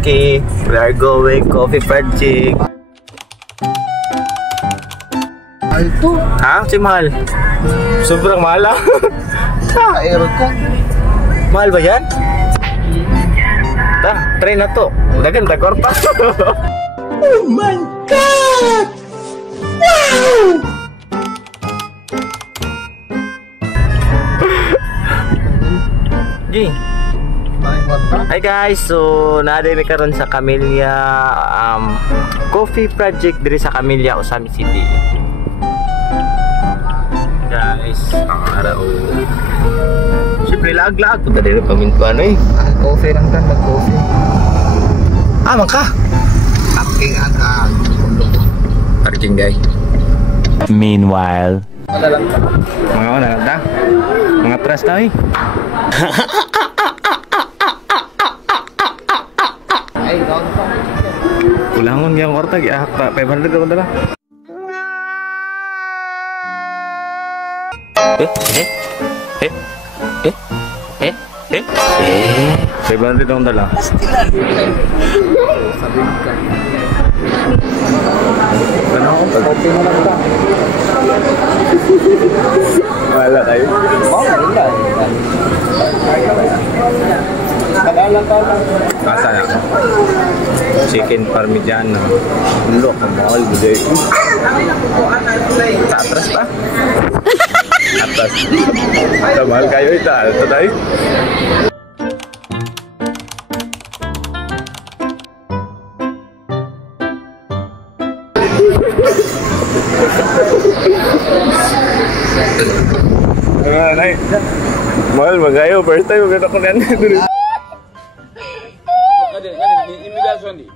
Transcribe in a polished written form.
Okay, we are going Coffee Project. Ito. Ha? Si mahal? Sobrang mahal ah. Aircon. Mahal ba yan? Try na to. Dagan, dagorta. Oh my God! Wow! G. Hi guys, so naday mi karon sa Camellia Coffee Project diri sa Camellia, Osami City. Guys, araw. Siyempre lag-lag punta diri pamintuan eh. Coffee lang tan, mag-coffee. Man ka. Aking aga. Parking guy. Meanwhile, Mga wala na. Mga press na eh. Ay, doon pa. Ulangon yang orta giahak pa 500 ako dala. Eh. 500 ako dala. Sabihin ka. Ano ako? Coffee mo lang ba? Wala kayo. Wala. Kailan ka lang? Asa na ako? Chicken parmigiano. Ulo ako mahal buday. Sa atras pa? Atras. Sa mahal kayo ito. Ito tayo. Ay, mahal magayo. First time maganda ko yan. Imigrasyon di.